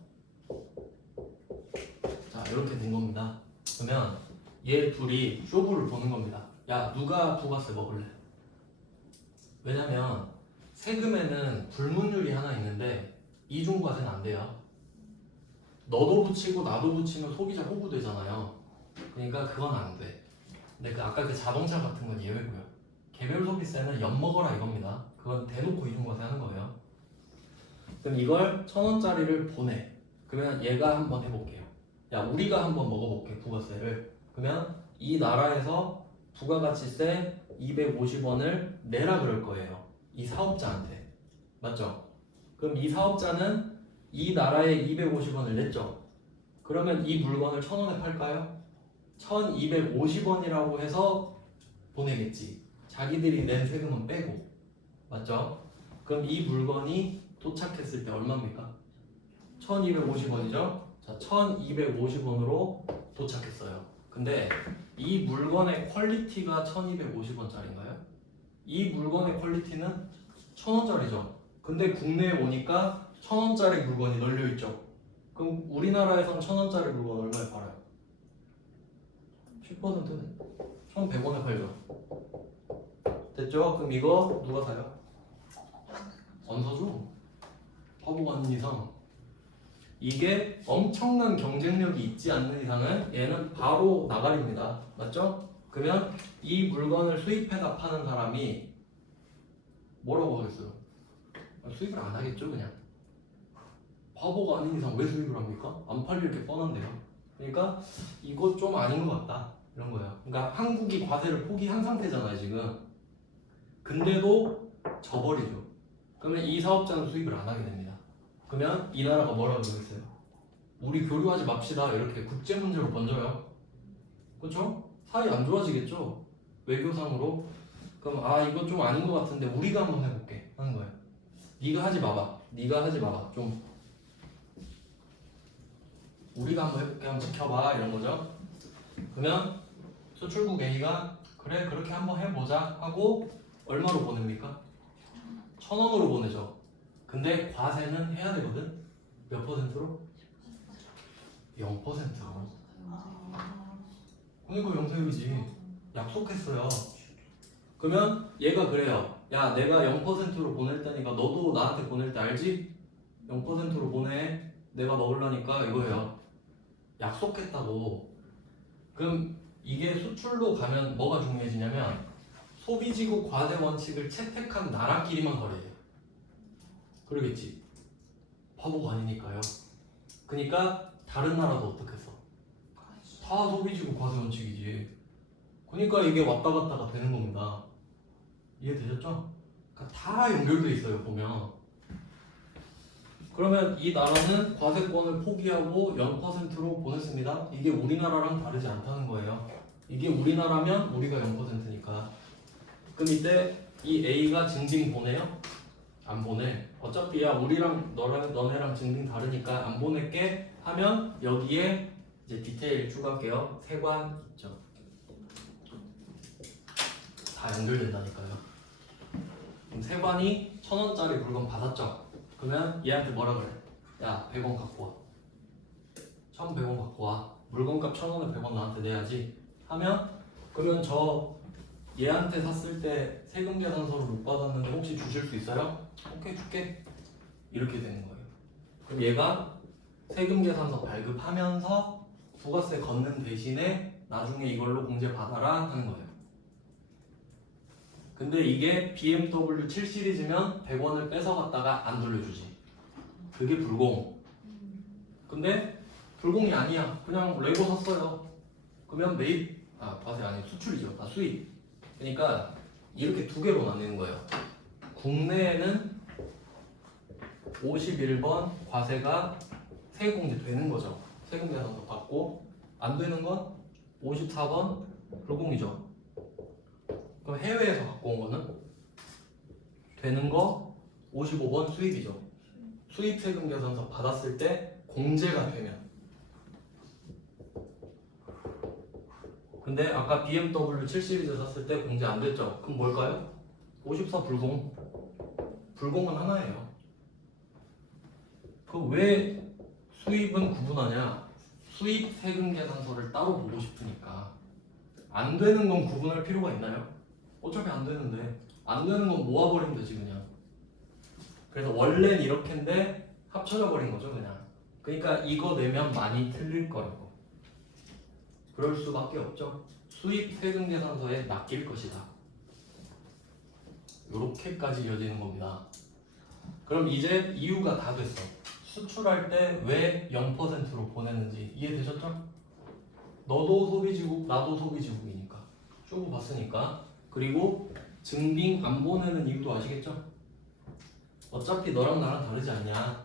자, 이렇게 된 겁니다. 그러면 얘 둘이 쇼부를 보는 겁니다. 야, 누가 부가세 먹을래? 왜냐면 세금에는 불문율이 하나 있는데 이중과세는 안 돼요. 너도 붙이고 나도 붙이면 소비자 호구되잖아요. 그러니까 그건 안 돼. 근데 아까 그 자동차 같은 건 예외고요. 개별 소비세는 엿먹어라 이겁니다. 그건 대놓고 이중과세 하는 거예요. 그럼 이걸 1,000원짜리를 보내. 그러면 얘가 한번 해볼게요. 야, 우리가 한번 먹어볼게 부가세를. 그러면 이 나라에서 부가가치세 250원을 내라 그럴 거예요. 이 사업자한테. 맞죠? 그럼 이 사업자는 이 나라에 250원을 냈죠. 그러면 이 물건을 1,000원에 팔까요? 1,250원이라고 해서 보내겠지. 자기들이 낸 세금은 빼고. 맞죠? 그럼 이 물건이 도착했을 때 얼마입니까? 1,250원이죠? 자, 1,250원으로 도착했어요. 근데 이 물건의 퀄리티가 1,250원짜리인가요? 이 물건의 퀄리티는 1,000원짜리죠. 근데 국내에 오니까 1,000원짜리 물건이 널려있죠. 그럼 우리나라에선 1,000원짜리 물건 얼마에 팔아요? 10%네. 1,100원에 팔죠. 됐죠? 그럼 이거 누가 사요? 안 사죠. 바보가 아닌 이상. 이게 엄청난 경쟁력이 있지 않는 이상은 얘는 바로 나가립니다. 맞죠? 그러면 이 물건을 수입해다 파는 사람이 뭐라고 하겠어요? 수입을 안 하겠죠 그냥. 바보가 아닌 이상 왜 수입을 합니까? 안 팔릴 게 뻔한데요. 그러니까 이거 좀 아닌 것 같다 이런 거예요. 그러니까 한국이 과세를 포기한 상태잖아요 지금. 근데도 져버리죠. 그러면 이 사업자는 수입을 안 하게 됩니다. 그러면 이 나라가 뭐라고 그러겠어요? 우리 교류하지 맙시다 이렇게 국제 문제로 번져요. 그렇죠? 사이 안 좋아지겠죠? 외교상으로. 그럼 이거 좀 아닌 것 같은데 우리가 한번 해볼게 하는 거예요. 네가 하지 마봐. 네가 하지 마봐. 좀 우리가 한번 해볼게. 한번 지켜봐 이런 거죠. 그러면 수출국 A가 그래 그렇게 한번 해보자 하고 얼마로 보냅니까? 1,000원으로 보내죠. 근데 과세는 해야 되거든. 몇 %로? 0%로. 아, 그러니까 영세율이지. 약속했어요. 그러면 얘가 그래요. 야, 내가 0%로 보낼 테니까 너도 나한테 보낼 때 알지? 0%로 보내. 내가 먹으려니까 이거예요. 약속했다고. 그럼 이게 수출로 가면 뭐가 중요해지냐면 소비지국 과세 원칙을 채택한 나라끼리만 거래해요. 그러겠지. 바보가 아니니까요. 그러니까 다른 나라도 어떻겠어? 다 소비지국 과세 원칙이지. 그러니까 이게 왔다 갔다가 되는 겁니다. 이해되셨죠? 그러니까 다 연결돼 있어요 보면. 그러면 이 나라는 과세권을 포기하고 0%로 보냈습니다. 이게 우리나라랑 다르지 않다는 거예요. 이게 우리나라면 우리가 0%니까. 그럼 이때 이 A가 증빙 보내요? 안 보내. 어차피 야 우리랑 너네랑 증빙 다르니까 안 보낼게 하면 여기에 이제 디테일 추가할게요. 세관 있죠. 다 연결된다니까요. 그럼 세관이 1,000원짜리 물건 받았죠? 그러면 얘한테 뭐라 그래? 야 100원 갖고 와. 1,100원 갖고 와. 물건값 1,000원에 100원 나한테 내야지 하면 그러면 저 얘한테 샀을 때 세금 계산서를 못 받았는데 혹시 주실 수 있어요? 오케이 줄게. 이렇게 되는 거예요. 그럼 얘가 세금 계산서 발급하면서 부가세 걷는 대신에 나중에 이걸로 공제 받아라 하는 거예요. 근데 이게 BMW 7 시리즈면 100원을 뺏어갔다가 안 돌려주지. 그게 불공. 근데 불공이 아니야. 그냥 레고 샀어요. 그러면 과세 아니 수출이죠. 수입. 그러니까 이렇게 두 개로 나뉘는 거예요. 국내에는 51번 과세가 세금공제 되는 거죠. 세금 계산서 받고 안 되는 건 54번 불공이죠. 그럼 해외에서 갖고 온 거는 되는 거 55번 수입이죠. 수입 세금 계산서 받았을 때 공제가 되면. 근데 아까 BMW 7 시리즈 샀을 때 공제 안 됐죠. 그럼 뭘까요? 54 불공. 불공은 하나예요. 그 왜 수입은 구분하냐? 수입 세금 계산서를 따로 보고 싶으니까. 안 되는 건 구분할 필요가 있나요? 어차피 안 되는데. 안 되는 건 모아버리면 되지 그냥. 그래서 원래는 이렇게인데 합쳐져 버린 거죠 그냥. 그러니까 이거 내면 많이 틀릴 거라고. 그럴 수밖에 없죠. 수입 세금 계산서에 맡길 것이다. 요렇게까지 이어지는 겁니다. 그럼 이제 이유가 다 됐어. 수출할 때 왜 0%로 보내는지 이해되셨죠? 너도 소비지국, 나도 소비지국이니까. 쭉 봤으니까. 그리고 증빙 안 보내는 이유도 아시겠죠? 어차피 너랑 나랑 다르지 않냐.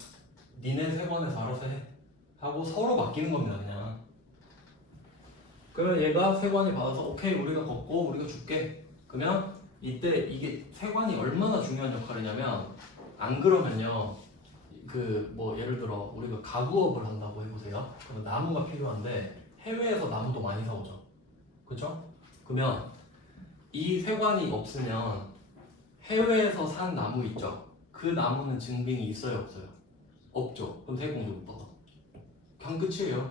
니네 세관에서 알아서 해. 하고 서로 맡기는 겁니다 그냥. 그러면 얘가 세관이 받아서 오케이 우리가 걷고 우리가 줄게. 그러면 이때 이게 세관이 얼마나 중요한 역할이냐면 안 그러면요 그 뭐 예를 들어 우리가 가구업을 한다고 해보세요. 그러면 나무가 필요한데 해외에서 나무도 많이 사오죠. 그죠? 그러면 이 세관이 없으면 해외에서 산 나무 있죠. 그 나무는 증빙이 있어요 없어요? 없죠. 그럼 세금공제 못 받아. 그냥 끝이에요.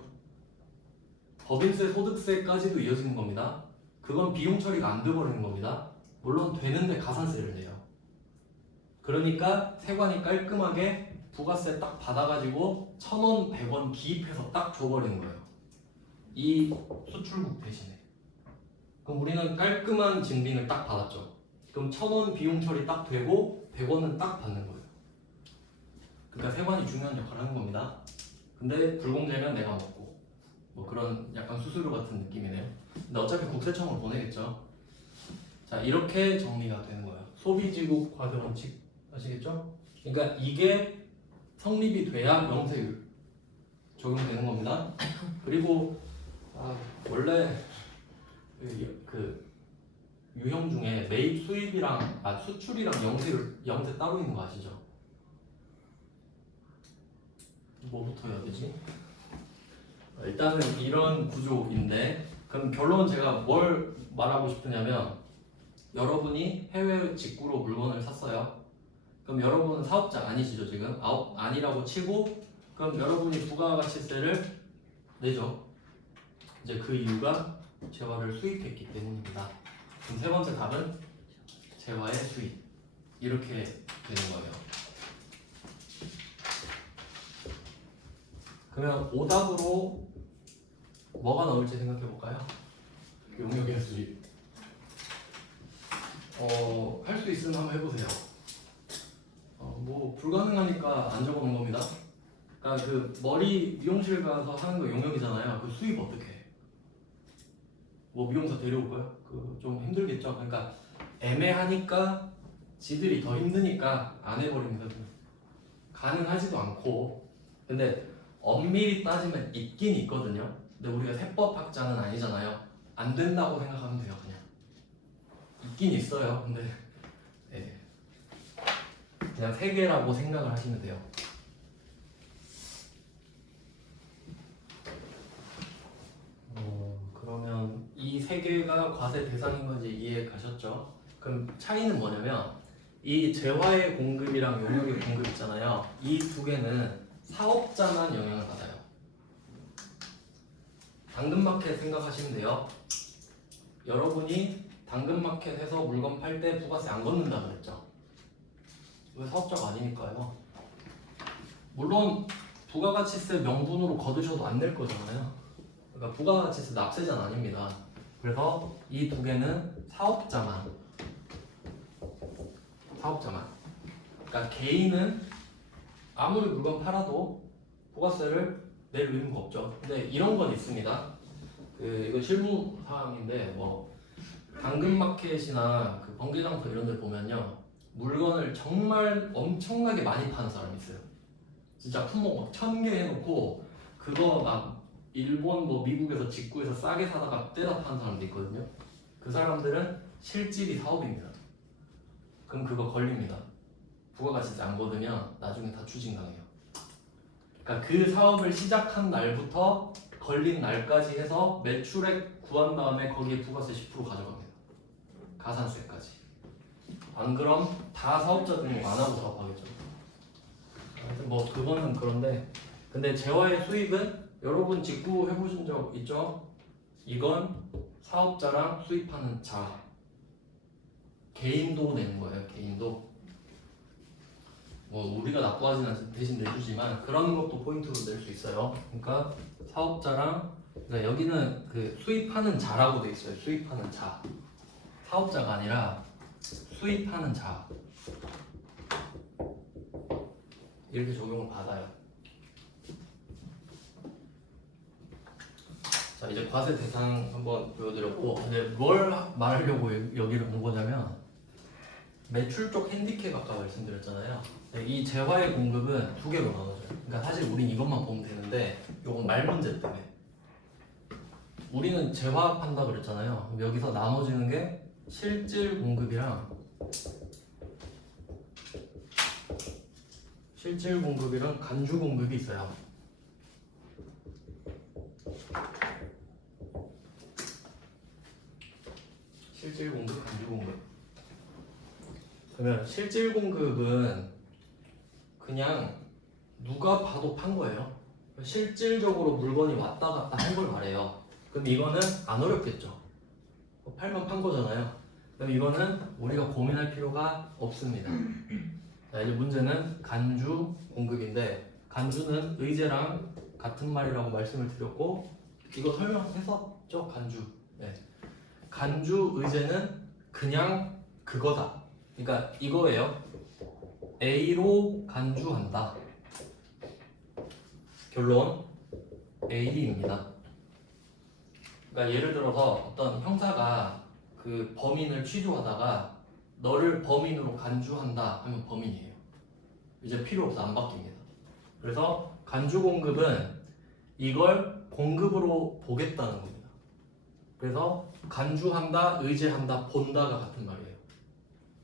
법인세, 소득세까지도 이어지는 겁니다. 그건 비용 처리가 안 돼버리는 겁니다. 물론 되는데 가산세를 내요. 그러니까 세관이 깔끔하게 부가세 딱 받아가지고 1,000원, 100원 기입해서 딱 줘버리는 거예요. 이 수출국 대신에. 그럼 우리는 깔끔한 증빙을 딱 받았죠. 그럼 1,000원 비용 처리 딱 되고 100원은 딱 받는 거예요. 그러니까 세관이 중요한 역할을 하는 겁니다. 근데 불공제면 내가 먹고 뭐 그런 약간 수수료 같은 느낌이네요. 근데 어차피 국세청으로 보내겠죠. 자 이렇게 정리가 되는 거예요. 소비지국 과세 원칙 아시겠죠? 그러니까 이게 성립이 돼야 명세율 적용되는 겁니다. 그리고 원래 그 유형 중에 매입 수입이랑 수출이랑 영세 따로 있는 거 아시죠? 뭐부터 해야 되지? 일단은 이런 구조인데 그럼 결론은 제가 뭘 말하고 싶으냐면 여러분이 해외 직구로 물건을 샀어요. 그럼 여러분은 사업자 아니시죠 지금? 아니라고 치고 그럼 여러분이 부가가치세를 내죠. 이제 그 이유가 재화를 수입했기 때문입니다. 그럼 세 번째 답은 재화의 수입. 이렇게 되는 거예요. 그러면 오답으로 뭐가 나올지 생각해 볼까요? 용역의 수입. 할 수 있으면 한번 해보세요. 뭐 불가능하니까 안 적어놓은 겁니다. 그러니까 그 머리 미용실 가서 하는 거 용역이잖아요. 그 수입 어떻게 해? 뭐 미용사 데려올까요? 그 좀 힘들겠죠. 그러니까 애매하니까 지들이 더 힘드니까 안 해버립니다. 가능하지도 않고. 근데 엄밀히 따지면 있긴 있거든요. 근데 우리가 세법학자는 아니잖아요. 안 된다고 생각하면 돼요. 그냥 있긴 있어요. 근데 네. 그냥 세 개라고 생각을 하시면 돼요. 그러면 이 세 개가 과세 대상인 건지 이해 가셨죠? 그럼 차이는 뭐냐면 이 재화의 공급이랑 용역의 공급 있잖아요. 이 두 개는 사업자만 영향을 받아요. 당근마켓 생각하시면 돼요. 여러분이 당근마켓에서 물건 팔 때 부가세 안 걷는다 그랬죠? 왜 사업자가 아니니까요. 물론 부가가치세 명분으로 거두셔도 안 낼 거잖아요. 그러니까 부가가치세 납세자는 아닙니다. 그래서 이 두 개는 사업자만. 그러니까 개인은 아무리 물건 팔아도 부가세를 낼 의무가 없죠. 근데 이런 건 있습니다. 이거 실무 사항인데 뭐 당근마켓이나 그 번개장터 이런 데 보면요, 물건을 정말 엄청나게 많이 파는 사람이 있어요. 진짜 품목 막 1000개 해놓고 그거 막 일본 뭐 미국에서 직구해서 싸게 사다가 떼다 파는 사람도 있거든요. 그 사람들은 실질이 사업입니다. 그럼 그거 걸립니다. 부가가치세 안 걷으면 나중에 다 추징당해요. 그러니까 그 사업을 시작한 날부터 걸린 날까지 해서 매출액 구한 다음에 거기에 부가세 10% 가져갑니다. 가산세까지. 안 그럼 다 사업자 등록 안 하고 사업하겠죠. 하여튼 뭐 그거는 그런데, 근데 재화의 수입은 여러분 직구 해보신 적 있죠? 이건 사업자랑 수입하는 자, 개인도 내는 거예요. 개인도. 뭐 우리가 납부하지는 않지만 대신 내주지만 그런 것도 포인트로 낼 수 있어요. 그러니까 사업자랑, 그러니까 여기는 그 수입하는 자라고 돼 있어요. 수입하는 자. 사업자가 아니라 수입하는 자. 이렇게 적용을 받아요. 자, 이제 과세 대상 한번 보여드렸고, 이제 뭘 말하려고 여기를 온 거냐면 매출 쪽 핸디캡 아까 말씀드렸잖아요. 이 재화의 공급은 두 개로 나눠져요. 그러니까 사실 우린 이것만 보면 되는데 이건 말 문제 때문에 우리는 재화 판다 그랬잖아요. 그럼 여기서 나눠지는 게 실질 공급이랑 간주 공급이 있어요. 실질 공급, 간주 공급. 그러면 실질 공급은 그냥 누가 봐도 판 거예요. 실질적으로 물건이 왔다 갔다 한 걸 말해요. 그럼 이거는 안 어렵겠죠. 팔면 판 거잖아요. 그럼 이거는 우리가 고민할 필요가 없습니다. 자, 이제 문제는 간주 공급인데, 간주는 의제랑 같은 말이라고 말씀을 드렸고, 이거 설명했었죠? 간주. 네. 간주 의제는 그냥 그거다. 그러니까 이거예요. A로 간주한다. 결론 A입니다. 그러니까 예를 들어서 어떤 형사가 그 범인을 취조하다가 너를 범인으로 간주한다 하면 범인이에요. 이제 필요 없어, 안 바뀝니다. 그래서 간주 공급은 이걸 공급으로 보겠다는 겁니다. 그래서 간주한다, 의제한다, 본다가 같은 말이에요.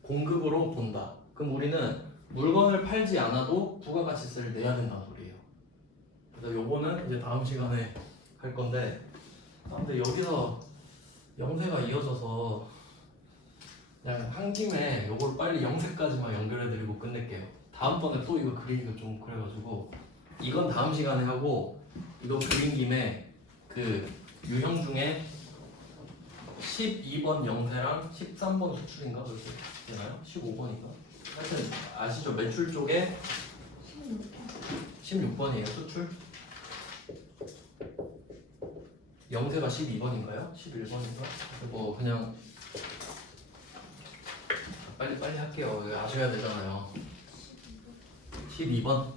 공급으로 본다. 그럼 우리는 물건을 팔지 않아도 부가가치세를 내야 된다는 소리예요. 그래서 요거는 이제 다음 시간에 할 건데, 근데 여기서 영세가 이어져서 그냥 한 김에 요걸 빨리 영세까지만 연결해드리고 끝낼게요. 다음번에 또 이거 그리기가 좀 그래가지고 이건 다음 시간에 하고 이거 그린 김에 그 유형 중에 12번 영세랑 13번 수출인가 그렇게 되나요? 15번인가? 하여튼 아시죠? 매출 쪽에 16번이에요 수출. 영세가 12번인가요? 11번인가? 뭐 그냥 빨리 할게요. 이거 아셔야 되잖아요. 12번.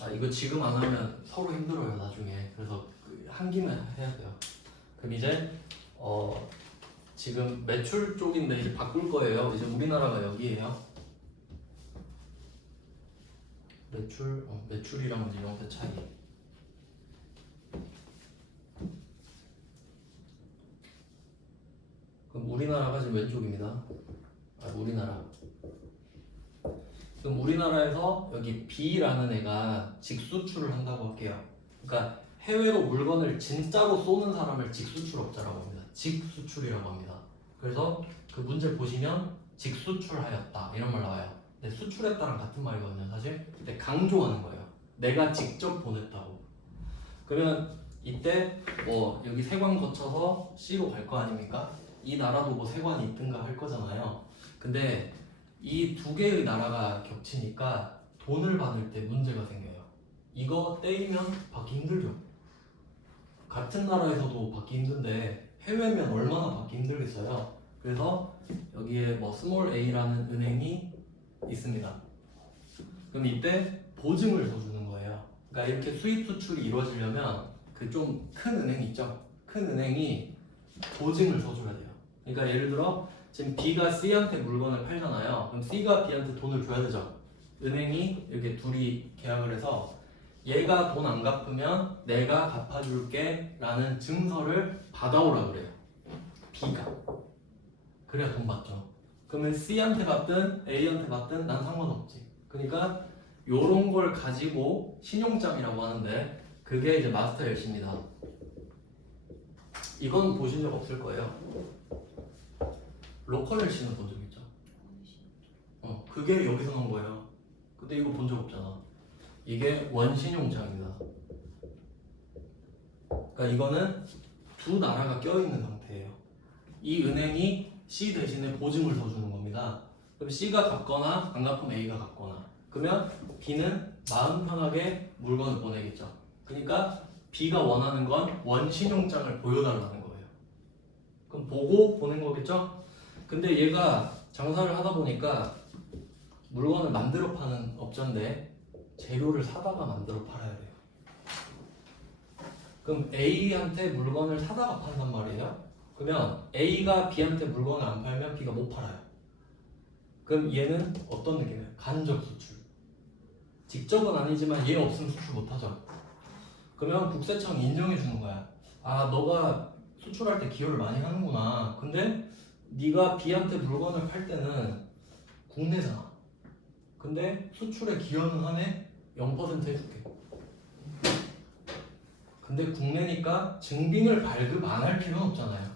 아 이거 지금 안 하면 서로 힘들어요 나중에. 그래서 한 김에 해야 돼요. 그럼 이제 지금 매출 쪽인데 이제 바꿀 거예요. 이제 우리나라가 여기에요. 매출이랑 이제 영세 차이. 그럼 우리나라가 지금 왼쪽입니다. 우리나라. 그럼 우리나라에서 여기 B라는 애가 직수출을 한다고 할게요. 그러니까 해외로 물건을 진짜로 쏘는 사람을 직수출업자라고 합니다. 직수출이라고 합니다. 그래서 그 문제 보시면 직수출하였다 이런 말 나와요. 근데 수출했다랑 같은 말이거든요. 사실 근데 강조하는 거예요. 내가 직접 보냈다고. 그러면 이때 뭐 여기 세관 거쳐서 C로 갈 거 아닙니까? 이 나라도 뭐 세관이 있든가 할 거잖아요. 근데 이 두 개의 나라가 겹치니까 돈을 받을 때 문제가 생겨요. 이거 떼이면 받기 힘들죠. 같은 나라에서도 받기 힘든데 해외면 얼마나 받기 힘들겠어요. 그래서 여기에 뭐 스몰 a라는 은행이 있습니다. 그럼 이때 보증을 서주는 거예요. 그러니까 이렇게 수입 수출이 이루어지려면 그 좀 큰 은행 있죠. 큰 은행이 보증을 서줘야 돼요. 그러니까 예를 들어 지금 B가 C한테 물건을 팔잖아요. 그럼 C가 B한테 돈을 줘야 되죠. 은행이 이렇게 둘이 계약을 해서 얘가 돈 안 갚으면 내가 갚아줄게 라는 증서를 받아오라 그래요. B가. 그래야 돈 받죠. 그러면 C한테 받든 A한테 받든 난 상관없지. 그러니까 요런 걸 가지고 신용장이라고 하는데 그게 이제 마스터 LC입니다. 이건 보신 적 없을 거예요. 로컬 LC는 본 적 있죠? 그게 여기서 나온 거예요. 근데 이거 본 적 없잖아. 이게 원신용장입니다. 그러니까 이거는 두 나라가 껴있는 상태예요. 이 은행이 C 대신에 보증을 서주는 겁니다. 그럼 C가 갚거나 안 갚으면 A가 갚거나. 그러면 B는 마음 편하게 물건을 보내겠죠. 그러니까 B가 원하는 건 원신용장을 보여달라는 거예요. 그럼 보고 보낸 거겠죠? 근데 얘가 장사를 하다 보니까 물건을 만들어 파는 업자인데 재료를 사다가 만들어 팔아야 돼요. 그럼 A한테 물건을 사다가 판단 말이에요. 그러면 A가 B한테 물건을 안 팔면 B가 못 팔아요. 그럼 얘는 어떤 느낌이에요? 간접 수출. 직접은 아니지만 얘 없으면 수출 못 하죠. 그러면 국세청이 인정해 주는 거야. 아, 너가 수출할 때 기여를 많이 하는구나. 근데 네가 B한테 물건을 팔 때는 국내잖아. 근데 수출에 기여는 하네? 0% 해줄게. 근데 국내니까 증빙을 발급 안 할 필요는 없잖아요.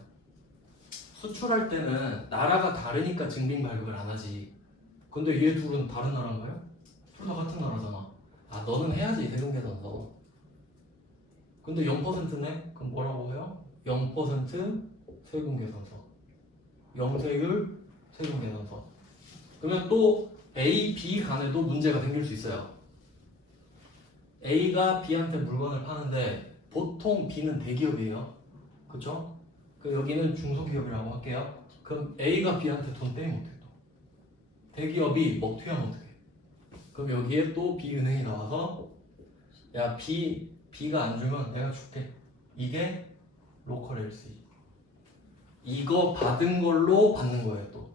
수출할 때는 나라가 다르니까 증빙 발급을 안 하지. 근데 얘 둘은 다른 나라인가요? 둘 다 같은 나라잖아. 아, 너는 해야지 세금 계산서. 근데 0%네? 그럼 뭐라고 해요? 0% 세금 계산서. 영세율 세금 계산서. 그러면 또 A, B 간에도 문제가 생길 수 있어요. A가 B한테 물건을 파는데 보통 B는 대기업이에요. 그쵸? 그럼 여기는 중소기업이라고 할게요. 그럼 A가 B한테 돈 떼면 어떡해 또? 대기업이 먹튀하면 어떡해? 그럼 여기에 또 B은행이 나와서 야 B가 안 주면 내가 줄게. 이게 로컬 LC. 이거 받은 걸로 받는 거예요 또.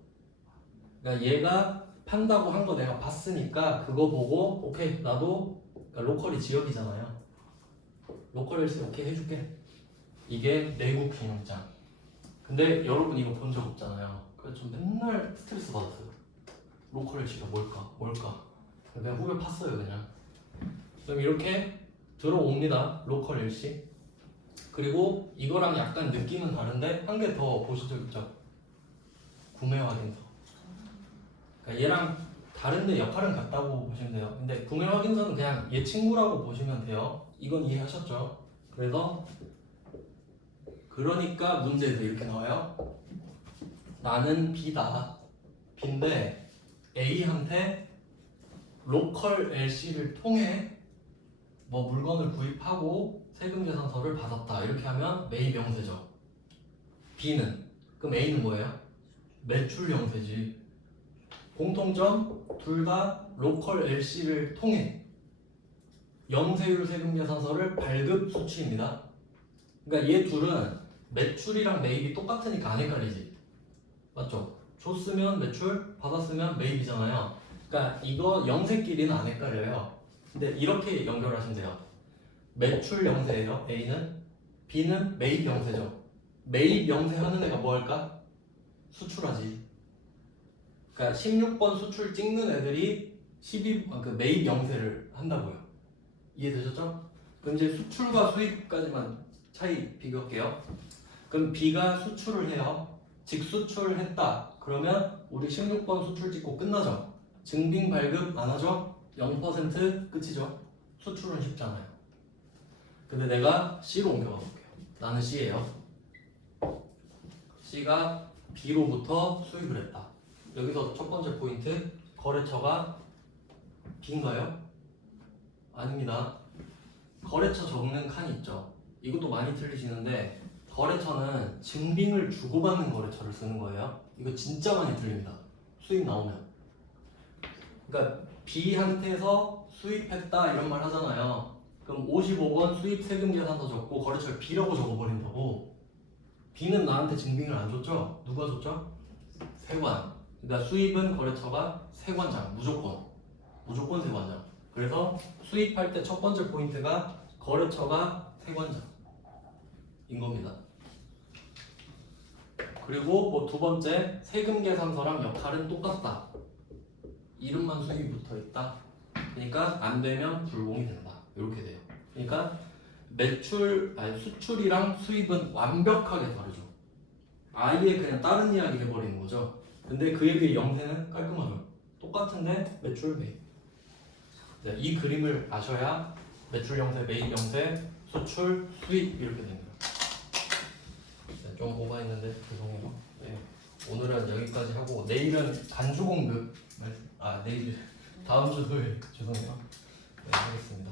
그러니까 얘가 판다고 한 거 내가 봤으니까 그거 보고 오케이 나도 그러니까 로컬이 지역이잖아요. 로컬 LC 오케이 해줄게. 이게 내국 신용장. 근데 여러분 이거 본 적 없잖아요. 그래서 좀 맨날 스트레스 받았어요. 로컬 LC가 뭘까? 그냥 후배 팠어요 그냥. 그럼 이렇게 들어옵니다. 로컬 LC. 그리고 이거랑 약간 느낌은 다른데 한 개 더 보신 적 있죠? 구매 확인서. 그러니까 얘랑 다른데 역할은 같다고 보시면 돼요. 근데 구매 확인서는 그냥 얘 친구라고 보시면 돼요. 이건 이해하셨죠? 그래서 그러니까 문제에서 이렇게 나와요. 나는 B다. B인데 A한테 로컬 LC를 통해 뭐 물건을 구입하고 세금 계산서를 받았다. 이렇게 하면 매입 영세죠. B는 그럼 A는 뭐예요? 매출 영세지. 공통점 둘 다 로컬 LC를 통해 영세율 세금 계산서를 발급 수취입니다. 그러니까 얘 둘은 매출이랑 매입이 똑같으니까 안 헷갈리지. 맞죠? 줬으면 매출, 받았으면 매입이잖아요. 그러니까 이거 영세끼리는 안 헷갈려요. 근데 이렇게 연결하시면 돼요. 매출 영세예요. A는. B는 매입 영세죠. 매입 영세 하는 애가 뭐 할까? 수출하지. 그러니까 16번 수출 찍는 애들이 그 매입 영세를 한다고요. 이해되셨죠? 그럼 이제 수출과 수입까지만 차이 비교할게요. 그럼 B가 수출을 해요. 직수출했다. 그러면 우리 16번 수출 찍고 끝나죠. 증빙 발급 안 하죠? 0% 끝이죠. 수출은 쉽잖아요. 근데 내가 C로 옮겨가 볼게요. 나는 C예요. C가 B로부터 수입을 했다. 여기서 첫 번째 포인트, 거래처가 B인가요? 아닙니다. 거래처 적는 칸이 있죠. 이것도 많이 틀리시는데 거래처는 증빙을 주고받는 거래처를 쓰는 거예요. 이거 진짜 많이 틀립니다. 수입 나오면. 그러니까 B한테서 수입했다 이런 말 하잖아요. 그럼 55번 수입 세금 계산서 적고 거래처를 B라고 적어버린다고. B는 나한테 증빙을 안 줬죠? 누가 줬죠? 세관. 그러니까 수입은 거래처가 세관장 무조건 세관장. 그래서 수입할 때 첫 번째 포인트가 거래처가 세관장인 겁니다. 그리고 뭐 두 번째 세금 계산서랑 역할은 똑같다. 이름만 수입이 붙어 있다. 그러니까 안 되면 불공이 된다. 이렇게 돼요. 그러니까 수출이랑 수입은 완벽하게 다르죠. 아예 그냥 다른 이야기 해버리는 거죠. 근데 그에 비해 영세는 깔끔하죠. 똑같은데 매출 매입. 네, 이 그림을 아셔야 매출 영세, 매입 영세, 수출, 수입 이렇게 됩니다. 네, 좀 오버했는데 죄송해요. 네, 오늘은 여기까지 하고 내일은 간주 공급. 내일 다음 주 토요일 죄송해요. 네, 하겠습니다.